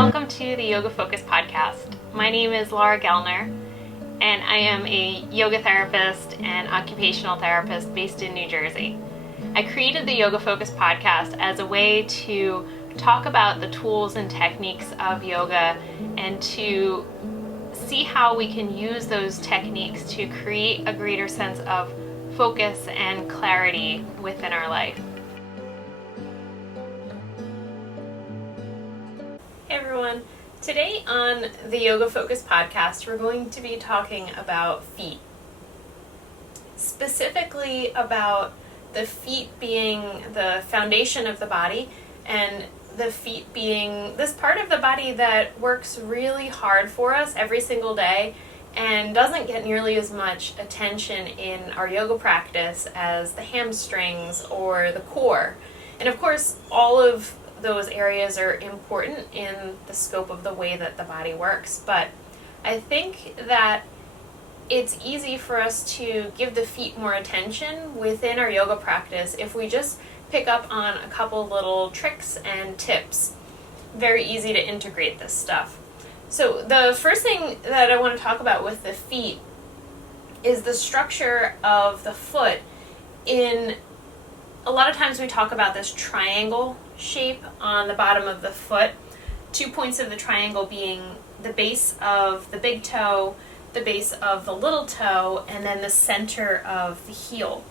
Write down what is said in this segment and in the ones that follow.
Welcome to the Yoga Focus podcast. My name is LauraGyoga, and I am a yoga therapist and occupational therapist based in New Jersey. I created the Yoga Focus podcast as a way to talk about the tools and techniques of yoga and to see how we can use those techniques to create a greater sense of focus and clarity within our life. Hey everyone, today on the Yoga Focus podcast we're going to be talking about feet. Specifically about the feet being the foundation of the body and the feet being this part of the body that works really hard for us every single day and doesn't get nearly as much attention in our yoga practice as the hamstrings or the core. And of course, all of those areas are important in the scope of the way that the body works, but I think that it's easy for us to give the feet more attention within our yoga practice if we just pick up on a couple little tricks and tips. Very easy to integrate this stuff. So the first thing that I want to talk about with the feet is the structure of the foot. In a lot of times we talk about this triangle shape on the bottom of the foot, 2 points of the triangle being the base of the big toe, the base of the little toe, and then the center of the heel.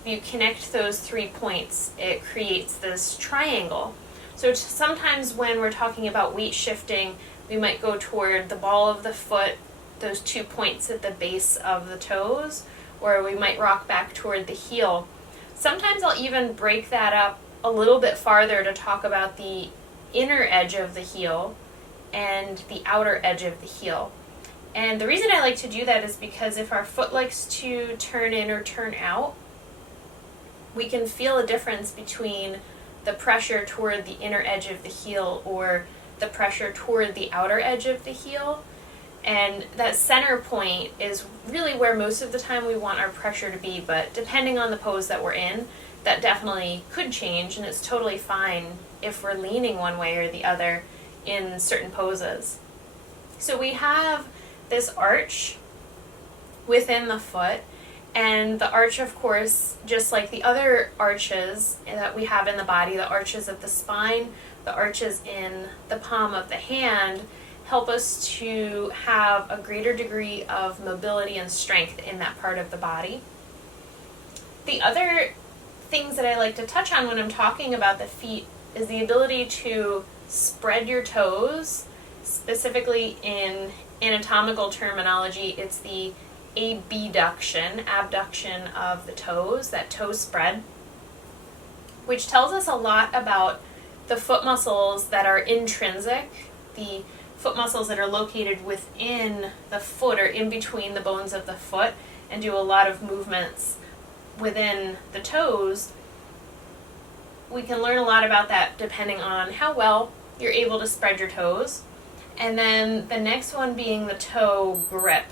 If you connect those 3 points, it creates this triangle. So sometimes when we're talking about weight shifting, we might go toward the ball of the foot, those 2 points at the base of the toes, or we might rock back toward the heel. Sometimes I'll even break that up a little bit farther to talk about the inner edge of the heel and the outer edge of the heel. And the reason I like to do that is because if our foot likes to turn in or turn out, we can feel a difference between the pressure toward the inner edge of the heel or the pressure toward the outer edge of the heel. And that center point is really where most of the time we want our pressure to be, but depending on the pose that we're in, that definitely could change, and it's totally fine if we're leaning one way or the other in certain poses. So we have this arch within the foot, and the arch, of course, just like the other arches that we have in the body, the arches of the spine, the arches in the palm of the hand, help us to have a greater degree of mobility and strength in that part of the body. The other things that I like to touch on when I'm talking about the feet is the ability to spread your toes. Specifically in anatomical terminology, it's the abduction of the toes, that toe spread, which tells us a lot about the foot muscles that are intrinsic, the foot muscles that are located within the foot or in between the bones of the foot and do a lot of movements within the toes. We can learn a lot about that depending on how well you're able to spread your toes. And then the next one being the toe grip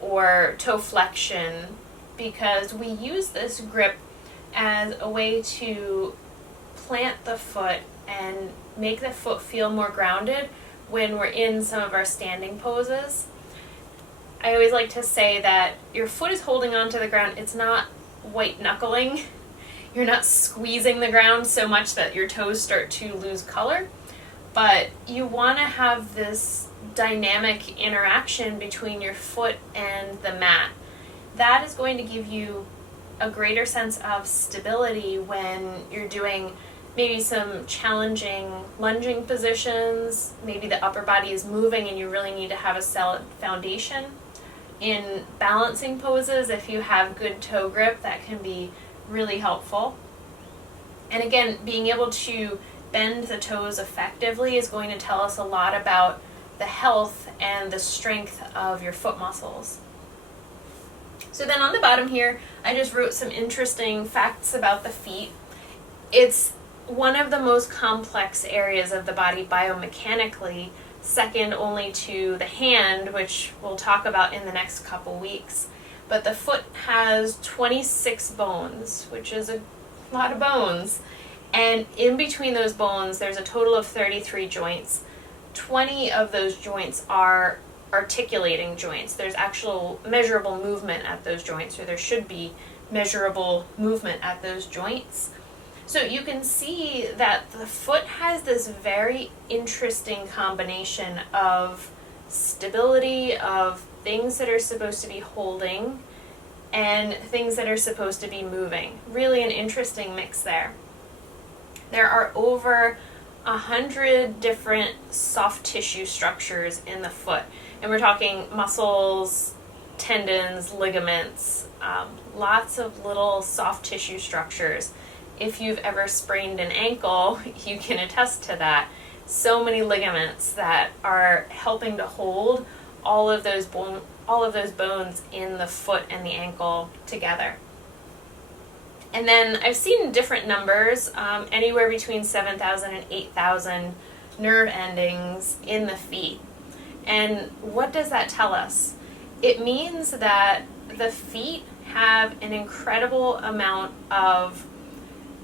or toe flexion, because we use this grip as a way to plant the foot and make the foot feel more grounded when we're in some of our standing poses. I always like to say that your foot is holding onto the ground. It's not white knuckling. You're not squeezing the ground so much that your toes start to lose color, but you want to have this dynamic interaction between your foot and the mat. That is going to give you a greater sense of stability when you're doing maybe some challenging lunging positions, maybe the upper body is moving and you really need to have a solid foundation. In balancing poses, if you have good toe grip, that can be really helpful. And again, being able to bend the toes effectively is going to tell us a lot about the health and the strength of your foot muscles. So then on the bottom here, I just wrote some interesting facts about the feet. It's one of the most complex areas of the body biomechanically, second only to the hand, which we'll talk about in the next couple weeks. But the foot has 26 bones, which is a lot of bones. And in between those bones, there's a total of 33 joints. 20 of those joints are articulating joints. There's actual measurable movement at those joints, or there should be measurable movement at those joints. So you can see that the foot has this very interesting combination of stability, of things that are supposed to be holding and things that are supposed to be moving. Really an interesting mix there. There are over 100 different soft tissue structures in the foot. And we're talking muscles, tendons, ligaments, lots of little soft tissue structures. If you've ever sprained an ankle, you can attest to that. So many ligaments that are helping to hold all of those bones in the foot and the ankle together. And then I've seen different numbers, anywhere between 7,000 and 8,000 nerve endings in the feet. And what does that tell us? It means that the feet have an incredible amount of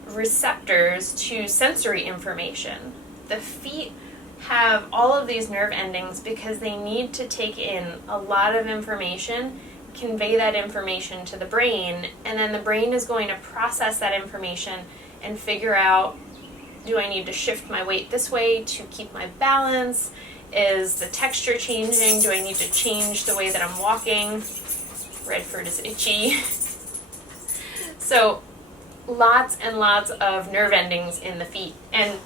receptors to sensory information. The feet have all of these nerve endings because they need to take in a lot of information, convey that information to the brain, and then the brain is going to process that information and figure out, do I need to shift my weight this way to keep my balance? Is the texture changing? Do I need to change the way that I'm walking? Redford is itchy. So lots and lots of nerve endings in the feet. And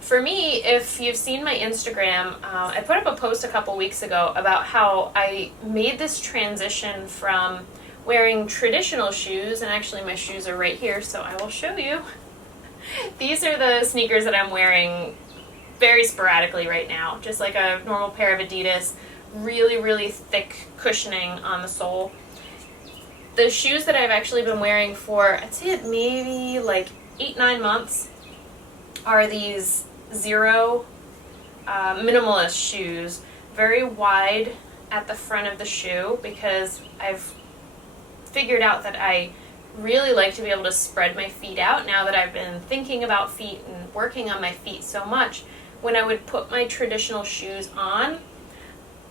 for me, if you've seen my Instagram, I put up a post a couple weeks ago about how I made this transition from wearing traditional shoes, and actually my shoes are right here, so I will show you. These are the sneakers that I'm wearing very sporadically right now, just like a normal pair of Adidas, really, really thick cushioning on the sole. The shoes that I've actually been wearing for, I'd say it maybe like 8-9 months, are these Zero minimalist shoes, very wide at the front of the shoe, because I've figured out that I really like to be able to spread my feet out now that I've been thinking about feet and working on my feet so much. When I would put my traditional shoes on,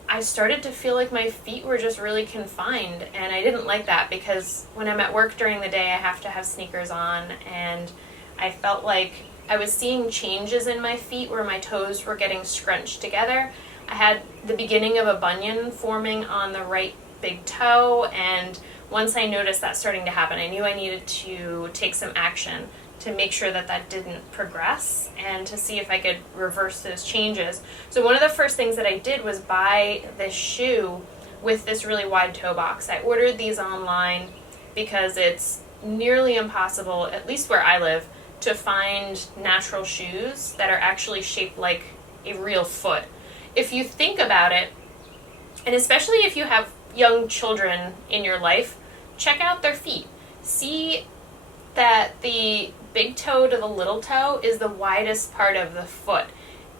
I started to feel like my feet were just really confined, and I didn't like that because when I'm at work during the day I have to have sneakers on, and I felt like I was seeing changes in my feet where my toes were getting scrunched together. I had the beginning of a bunion forming on the right big toe, and once I noticed that starting to happen, I knew I needed to take some action to make sure that that didn't progress and to see if I could reverse those changes. So one of the first things that I did was buy this shoe with this really wide toe box. I ordered these online because it's nearly impossible, at least where I live, to find natural shoes that are actually shaped like a real foot. If you think about it, and especially if you have young children in your life, check out their feet. See that the big toe to the little toe is the widest part of the foot.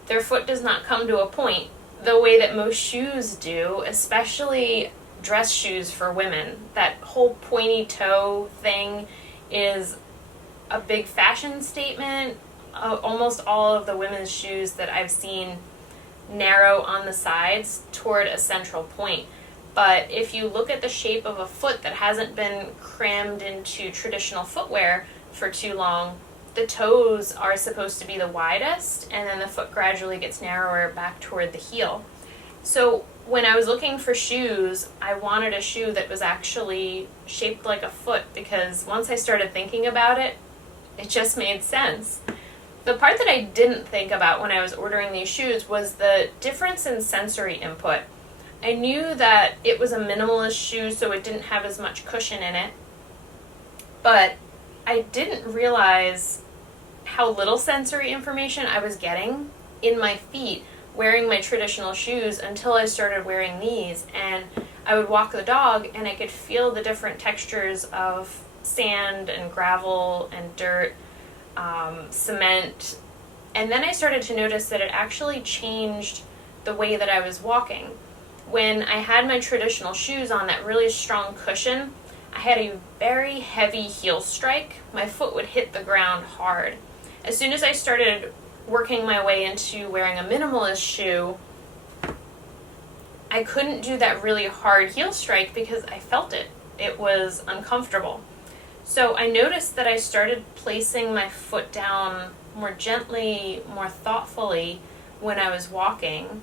Their foot does not come to a point the way that most shoes do, especially dress shoes for women. That whole pointy toe thing is a big fashion statement. Almost all of the women's shoes that I've seen narrow on the sides toward a central point. But if you look at the shape of a foot that hasn't been crammed into traditional footwear for too long, the toes are supposed to be the widest, and then the foot gradually gets narrower back toward the heel. So when I was looking for shoes, I wanted a shoe that was actually shaped like a foot, because once I started thinking about it, it just made sense. The part that I didn't think about when I was ordering these shoes was the difference in sensory input. I knew that it was a minimalist shoe, so it didn't have as much cushion in it, but I didn't realize how little sensory information I was getting in my feet wearing my traditional shoes until I started wearing these. And I would walk the dog and I could feel the different textures of sand and gravel and dirt, cement. And then I started to notice that it actually changed the way that I was walking. When I had my traditional shoes on, that really strong cushion, I had a very heavy heel strike. My foot would hit the ground hard. As soon as I started working my way into wearing a minimalist shoe, I couldn't do that really hard heel strike because I felt it. It was uncomfortable. So I noticed that I started placing my foot down more gently, more thoughtfully when I was walking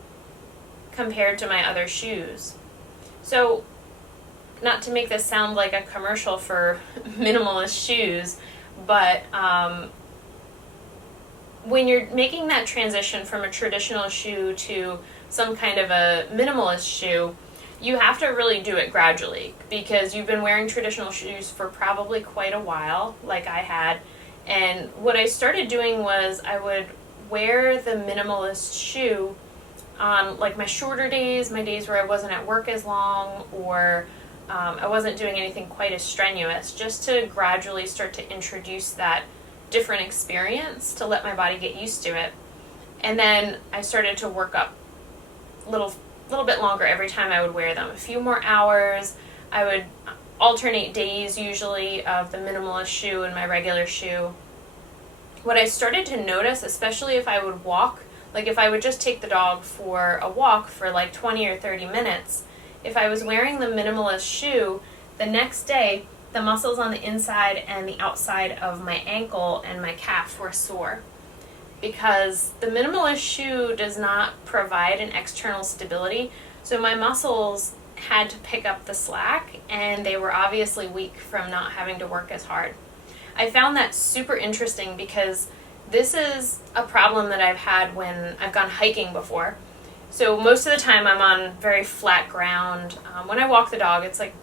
compared to my other shoes. So, not to make this sound like a commercial for minimalist shoes, but when you're making that transition from a traditional shoe to some kind of a minimalist shoe, you have to really do it gradually because you've been wearing traditional shoes for probably quite a while, like I had. And what I started doing was I would wear the minimalist shoe on like my shorter days, my days where I wasn't at work as long, or I wasn't doing anything quite as strenuous, just to gradually start to introduce that different experience to let my body get used to it. And then I started to work up a little bit longer every time I would wear them. A few more hours. I would alternate days usually of the minimalist shoe and my regular shoe. What I started to notice, especially if I would walk, like if I would just take the dog for a walk for like 20 or 30 minutes, if I was wearing the minimalist shoe, the next day the muscles on the inside and the outside of my ankle and my calf were sore. Because the minimalist shoe does not provide an external stability, so my muscles had to pick up the slack, and they were obviously weak from not having to work as hard. I found that super interesting because this is a problem that I've had when I've gone hiking before. So most of the time I'm on very flat ground. When I walk the dog, it's like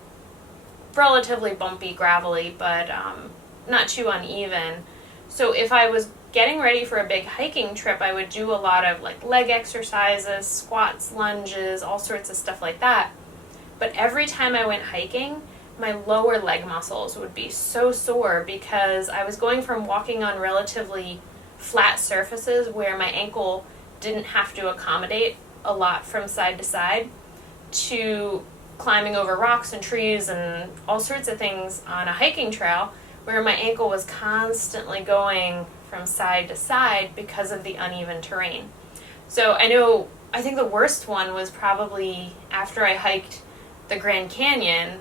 relatively bumpy, gravelly, but not too uneven. So if I was getting ready for a big hiking trip, I would do a lot of like leg exercises, squats, lunges, all sorts of stuff like that. But every time I went hiking, my lower leg muscles would be so sore because I was going from walking on relatively flat surfaces where my ankle didn't have to accommodate a lot from side to side to climbing over rocks and trees and all sorts of things on a hiking trail where my ankle was constantly going from side to side because of the uneven terrain. So I think the worst one was probably after I hiked the Grand Canyon.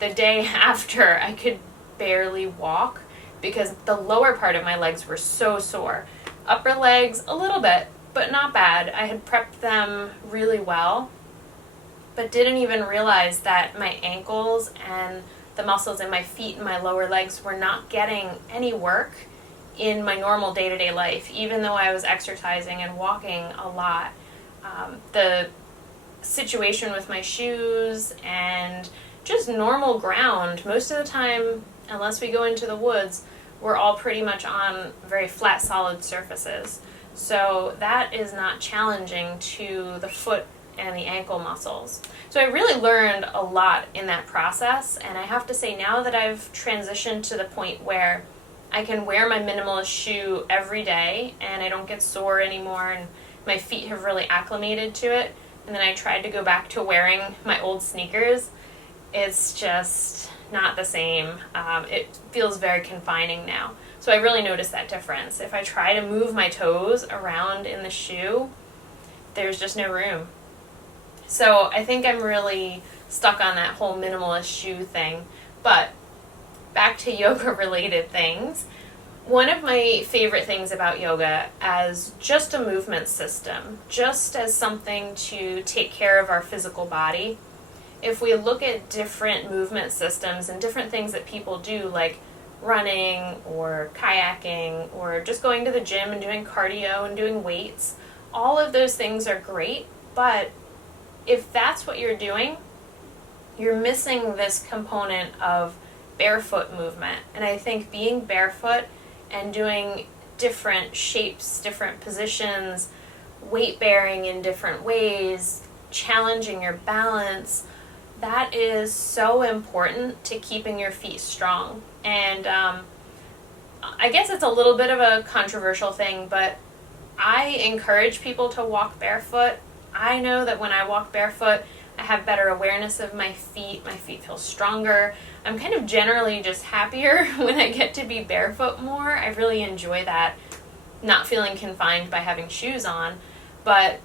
The day after, I could barely walk because the lower part of my legs were so sore. Upper legs, a little bit, but not bad. I had prepped them really well, but didn't even realize that my ankles and the muscles in my feet and my lower legs were not getting any work in my normal day-to-day life, even though I was exercising and walking a lot. The situation with my shoes and just normal ground, most of the time, unless we go into the woods, we're all pretty much on very flat, solid surfaces. So that is not challenging to the foot and the ankle muscles. So I really learned a lot in that process, and I have to say now that I've transitioned to the point where I can wear my minimalist shoe every day and I don't get sore anymore and my feet have really acclimated to it, and then I tried to go back to wearing my old sneakers, it's just not the same. It feels very confining now. So I really noticed that difference. If I try to move my toes around in the shoe, there's just no room. So I think I'm really stuck on that whole minimalist shoe thing. But back to yoga related things. One of my favorite things about yoga as just a movement system, just as something to take care of our physical body. If we look at different movement systems and different things that people do, like running or kayaking or just going to the gym and doing cardio and doing weights, all of those things are great, but if that's what you're doing, you're missing this component of barefoot movement. And I think being barefoot and doing different shapes, different positions, weight bearing in different ways, challenging your balance, that is so important to keeping your feet strong. And I guess it's a little bit of a controversial thing, but I encourage people to walk barefoot. I know that when I walk barefoot, I have better awareness of my feet feel stronger. I'm kind of generally just happier when I get to be barefoot more. I really enjoy that. not feeling confined by having shoes on. But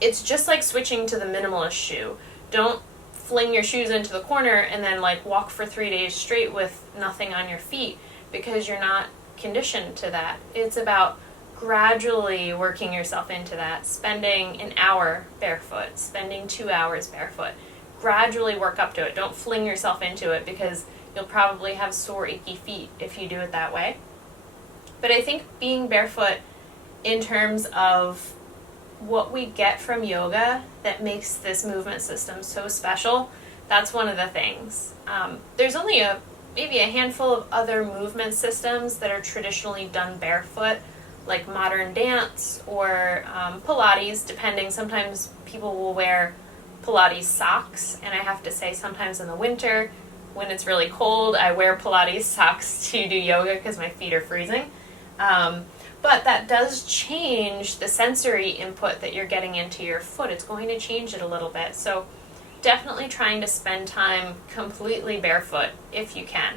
it's just like switching to the minimalist shoe. Don't fling your shoes into the corner and then like walk for 3 days straight with nothing on your feet, because you're not conditioned to that. It's about gradually working yourself into that, spending an hour barefoot, spending 2 hours barefoot. Gradually work up to it. Don't fling yourself into it, because you'll probably have sore, achy feet if you do it that way. But I think being barefoot, in terms of what we get from yoga that makes this movement system so special, that's one of the things. There's only maybe a handful of other movement systems that are traditionally done barefoot, like modern dance or Pilates, depending. Sometimes people will wear Pilates socks, and I have to say sometimes in the winter when it's really cold, I wear Pilates socks to do yoga because my feet are freezing. But that does change the sensory input that you're getting into your foot. It's going to change it a little bit. So definitely trying to spend time completely barefoot if you can.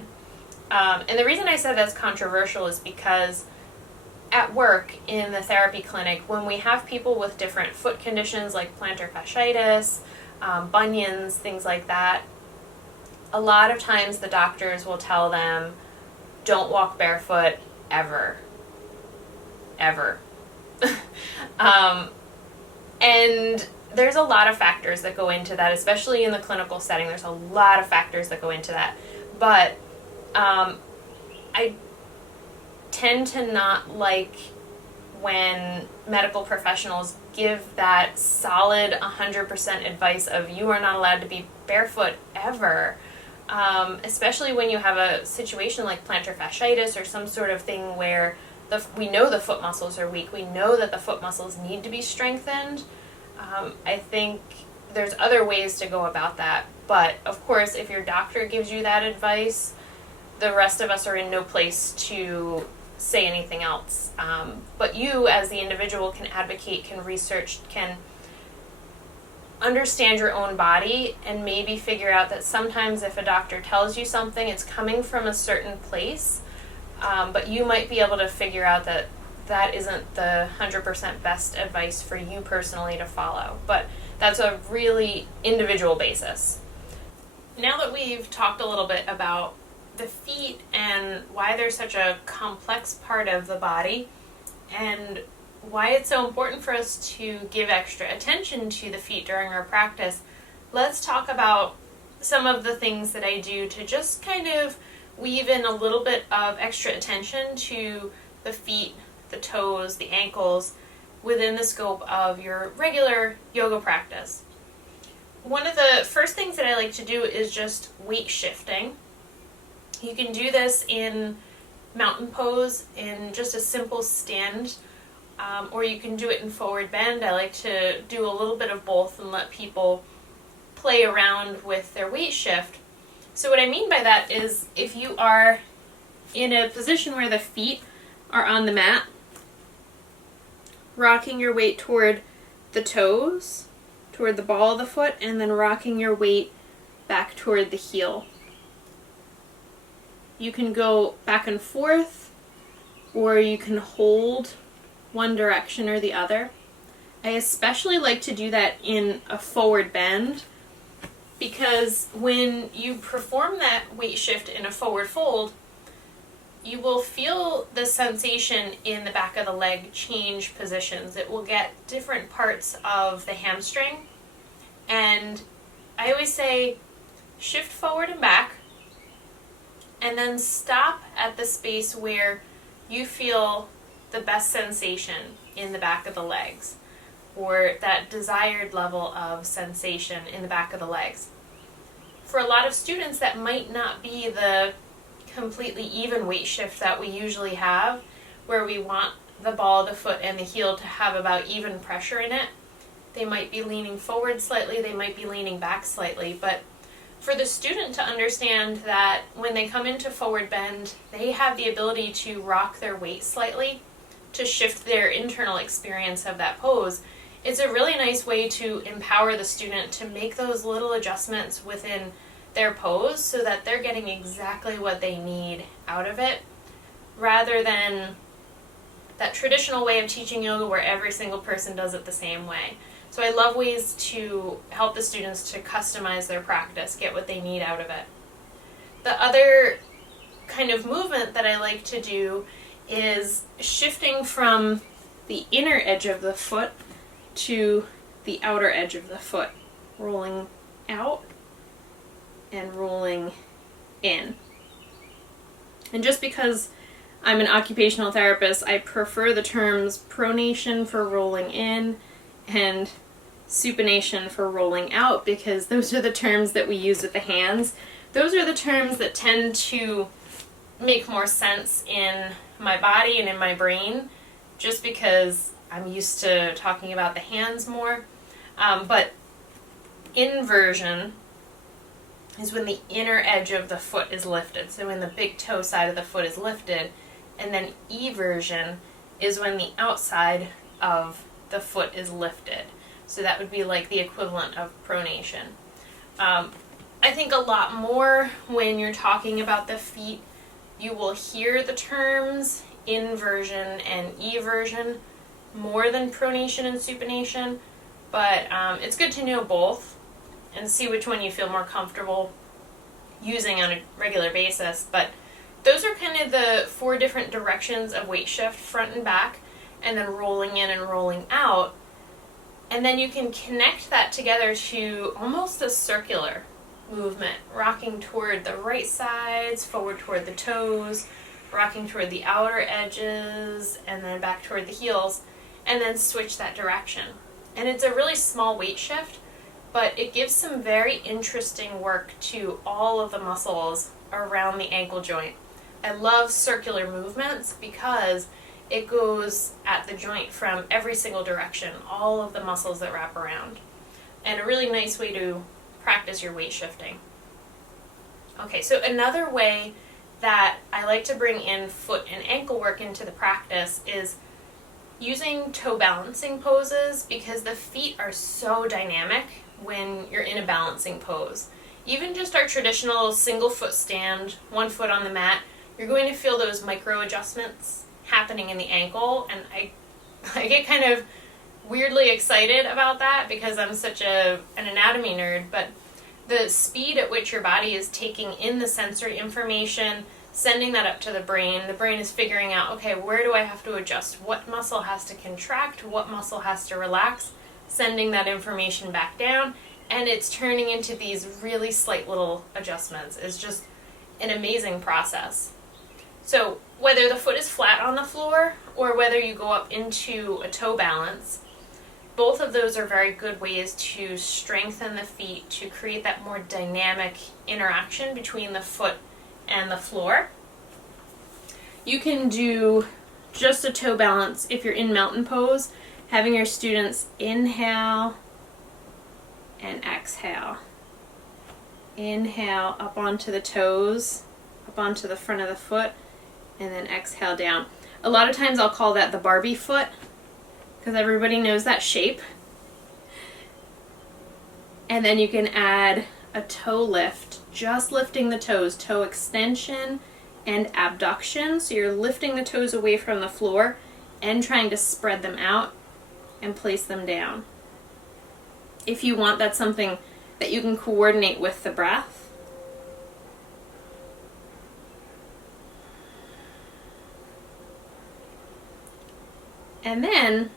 And the reason I said that's controversial is because at work in the therapy clinic, when we have people with different foot conditions like plantar fasciitis, bunions, things like that, a lot of times the doctors will tell them, don't walk barefoot ever. And there's a lot of factors that go into that, especially in the clinical setting. There's a lot of factors that go into that. But I tend to not like when medical professionals give that solid 100% advice of you are not allowed to be barefoot ever. Especially when you have a situation like plantar fasciitis or some sort of thing where we know the foot muscles are weak. We know that the foot muscles need to be strengthened. I think there's other ways to go about that. But, of course, if your doctor gives you that advice, the rest of us are in no place to say anything else. But you, as the individual, can advocate, can research, can understand your own body, and maybe figure out that sometimes if a doctor tells you something, it's coming from a certain place. But you might be able to figure out that that isn't the 100% best advice for you personally to follow. But that's a really individual basis. Now that we've talked a little bit about the feet and why they're such a complex part of the body and why it's so important for us to give extra attention to the feet during our practice, let's talk about some of the things that I do to just kind of weave in a little bit of extra attention to the feet, the toes, the ankles within the scope of your regular yoga practice. One of the first things that I like to do is just weight shifting. You can do this in mountain pose, in just a simple stand, or you can do it in forward bend. I like to do a little bit of both and let people play around with their weight shift. So what I mean by that is if you are in a position where the feet are on the mat, rocking your weight toward the toes, toward the ball of the foot, and then rocking your weight back toward the heel. You can go back and forth, or you can hold one direction or the other. I especially like to do that in a forward bend, because when you perform that weight shift in a forward fold, you will feel the sensation in the back of the leg change positions. It will get different parts of the hamstring. And I always say shift forward and back, and then stop at the space where you feel the best sensation in the back of the legs, or that desired level of sensation in the back of the legs. For a lot of students, that might not be the completely even weight shift that we usually have, where we want the ball of the foot and the heel to have about even pressure in it. They might be leaning forward slightly, they might be leaning back slightly, but for the student to understand that when they come into forward bend, they have the ability to rock their weight slightly to shift their internal experience of that pose, it's a really nice way to empower the student to make those little adjustments within their pose so that they're getting exactly what they need out of it, rather than that traditional way of teaching yoga where every single person does it the same way. So I love ways to help the students to customize their practice, get what they need out of it. The other kind of movement that I like to do is shifting from the inner edge of the foot to the outer edge of the foot, rolling out and rolling in. And just because I'm an occupational therapist, I prefer the terms pronation for rolling in and supination for rolling out, because those are the terms that we use with the hands. Those are the terms that tend to make more sense in my body and in my brain, just because I'm used to talking about the hands more. But inversion is when the inner edge of the foot is lifted, so when the big toe side of the foot is lifted, and then eversion is when the outside of the foot is lifted. So that would be like the equivalent of pronation. I think a lot more when you're talking about the feet, you will hear the terms inversion and eversion more than pronation and supination, but it's good to know both and see which one you feel more comfortable using on a regular basis. But those are kind of the 4 different directions of weight shift, front and back, and then rolling in and rolling out. And then you can connect that together to almost a circular movement, rocking toward the right sides, forward toward the toes, rocking toward the outer edges, and then back toward the heels, and then switch that direction. And it's a really small weight shift, but it gives some very interesting work to all of the muscles around the ankle joint. I love circular movements because it goes at the joint from every single direction, all of the muscles that wrap around. And a really nice way to practice your weight shifting. Okay, so another way that I like to bring in foot and ankle work into the practice is using toe balancing poses, because the feet are so dynamic when you're in a balancing pose. Even just our traditional single foot stand, 1 foot on the mat, you're going to feel those micro adjustments happening in the ankle, and I get kind of weirdly excited about that because I'm such an anatomy nerd, but the speed at which your body is taking in the sensory information, sending that up to the brain is figuring out, okay, where do I have to adjust? What muscle has to contract? What muscle has to relax? Sending that information back down, and it's turning into these really slight little adjustments. It's just an amazing process. So whether the foot is flat on the floor or whether you go up into a toe balance, both of those are very good ways to strengthen the feet, to create that more dynamic interaction between the foot and the floor. You can do just a toe balance if you're in mountain pose, having your students inhale and exhale. Inhale up onto the toes, up onto the front of the foot, and then exhale down. A lot of times I'll call that the Barbie foot, because everybody knows that shape. And then you can add a toe lift, just lifting the toes, toe extension and abduction. So you're lifting the toes away from the floor and trying to spread them out and place them down. If you want, that's something that you can coordinate with the breath. And then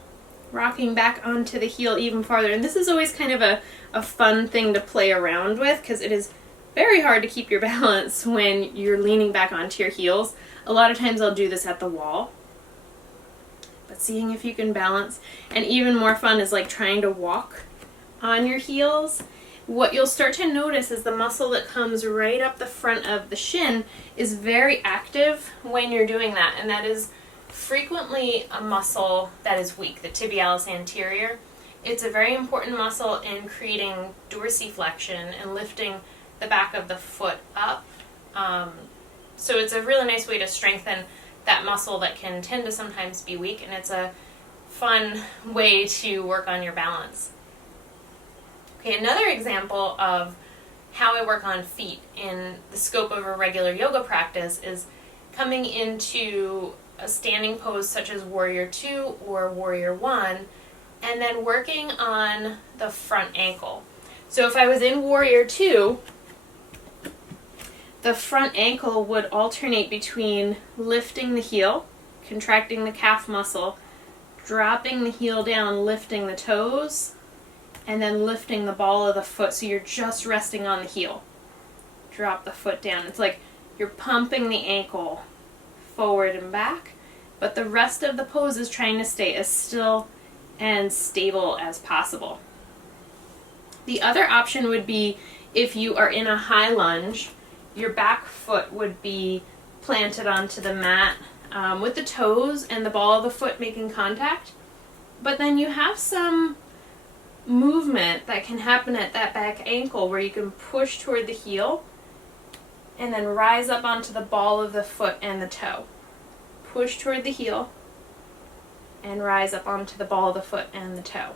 rocking back onto the heel even farther. And this is always kind of a fun thing to play around with, because it is very hard to keep your balance when you're leaning back onto your heels. A lot of times I'll do this at the wall, but seeing if you can balance. And even more fun is like trying to walk on your heels. What you'll start to notice is the muscle that comes right up the front of the shin is very active when you're doing that, and that is frequently a muscle that is weak, the tibialis anterior. It's a very important muscle in creating dorsiflexion and lifting the back of the foot up. So it's a really nice way to strengthen that muscle that can tend to sometimes be weak, and it's a fun way to work on your balance. Okay, another example of how I work on feet in the scope of a regular yoga practice is coming into a standing pose such as Warrior 2 or Warrior 1, and then working on the front ankle. So if I was in Warrior 2, the front ankle would alternate between lifting the heel, contracting the calf muscle, dropping the heel down, lifting the toes, and then lifting the ball of the foot so you're just resting on the heel. Drop the foot down. It's like you're pumping the ankle forward and back, but the rest of the pose is trying to stay as still and stable as possible. The other option would be if you are in a high lunge, your back foot would be planted onto the mat with the toes and the ball of the foot making contact, but then you have some movement that can happen at that back ankle where you can push toward the heel and then rise up onto the ball of the foot and the toe. Push toward the heel and rise up onto the ball of the foot and the toe.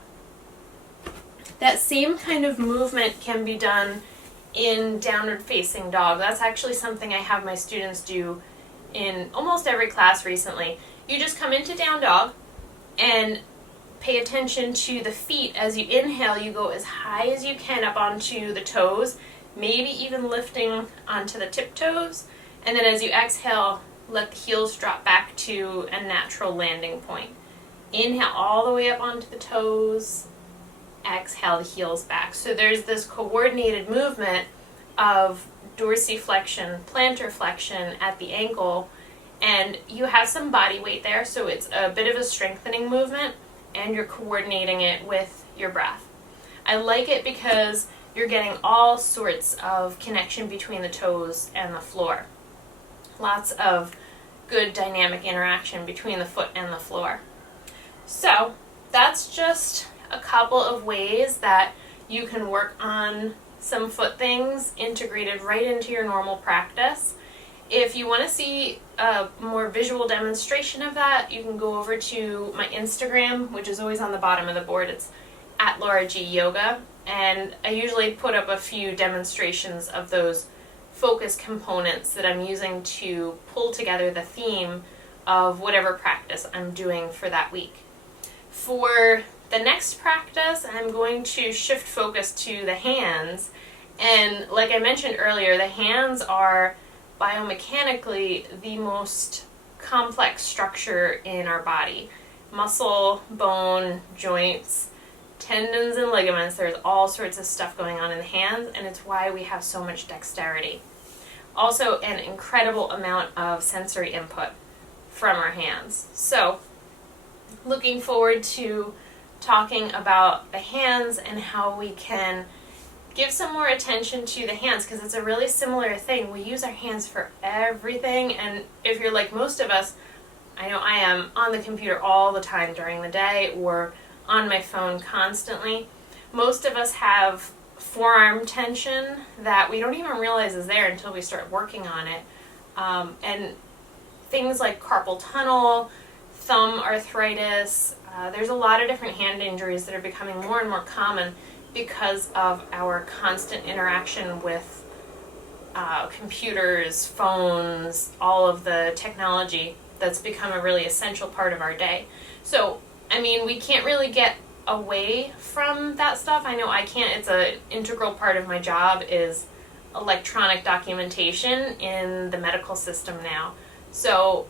That same kind of movement can be done in downward facing dog. That's actually something I have my students do in almost every class recently. You just come into down dog and pay attention to the feet. As you inhale, you go as high as you can up onto the toes, maybe even lifting onto the tiptoes, and then as you exhale, let the heels drop back to a natural landing point. Inhale all the way up onto the toes, exhale the heels back. So there's this coordinated movement of dorsiflexion, plantar flexion at the ankle, and you have some body weight there, so it's a bit of a strengthening movement, and you're coordinating it with your breath. I like it because you're getting all sorts of connection between the toes and the floor. Lots of good dynamic interaction between the foot and the floor. So that's just a couple of ways that you can work on some foot things integrated right into your normal practice. If you want to see a more visual demonstration of that, you can go over to my Instagram, which is always on the bottom of the board. It's at LauraGyoga, and I usually put up a few demonstrations of those focus components that I'm using to pull together the theme of whatever practice I'm doing for that week. For the next practice, I'm going to shift focus to the hands, and like I mentioned earlier, the hands are biomechanically the most complex structure in our body. Muscle, bone, joints, tendons and ligaments, there's all sorts of stuff going on in the hands, and it's why we have so much dexterity. Also, an incredible amount of sensory input from our hands. So, looking forward to talking about the hands and how we can give some more attention to the hands, because it's a really similar thing. We use our hands for everything, and if you're like most of us, I know I am on the computer all the time during the day or on my phone constantly. Most of us have forearm tension that we don't even realize is there until we start working on it. And things like carpal tunnel, thumb arthritis, there's a lot of different hand injuries that are becoming more and more common because of our constant interaction with computers, phones, all of the technology that's become a really essential part of our day. So, I mean, we can't really get away from that stuff. I know I can't. It's an integral part of my job is electronic documentation in the medical system now. So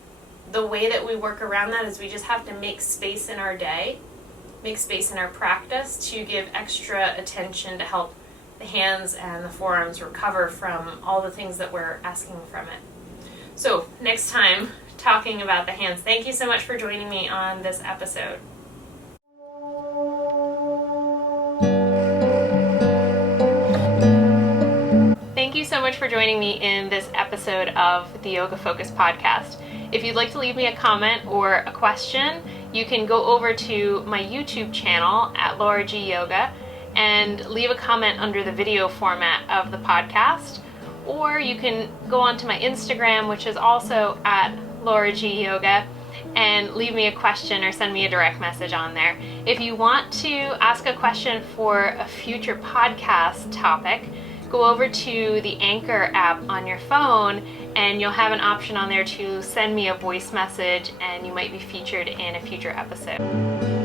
the way that we work around that is we just have to make space in our day, make space in our practice to give extra attention to help the hands and the forearms recover from all the things that we're asking from it. So next time, talking about the hands. Thank you so much for joining me on this episode. Thank you so much for joining me in this episode of the Yoga Focus podcast. If you'd like to leave me a comment or a question, you can go over to my YouTube channel at LauraGyoga and leave a comment under the video format of the podcast. Or you can go onto my Instagram, which is also at LauraGyoga, and leave me a question or send me a direct message on there. If you want to ask a question for a future podcast topic, go over to the Anchor app on your phone and you'll have an option on there to send me a voice message, and you might be featured in a future episode.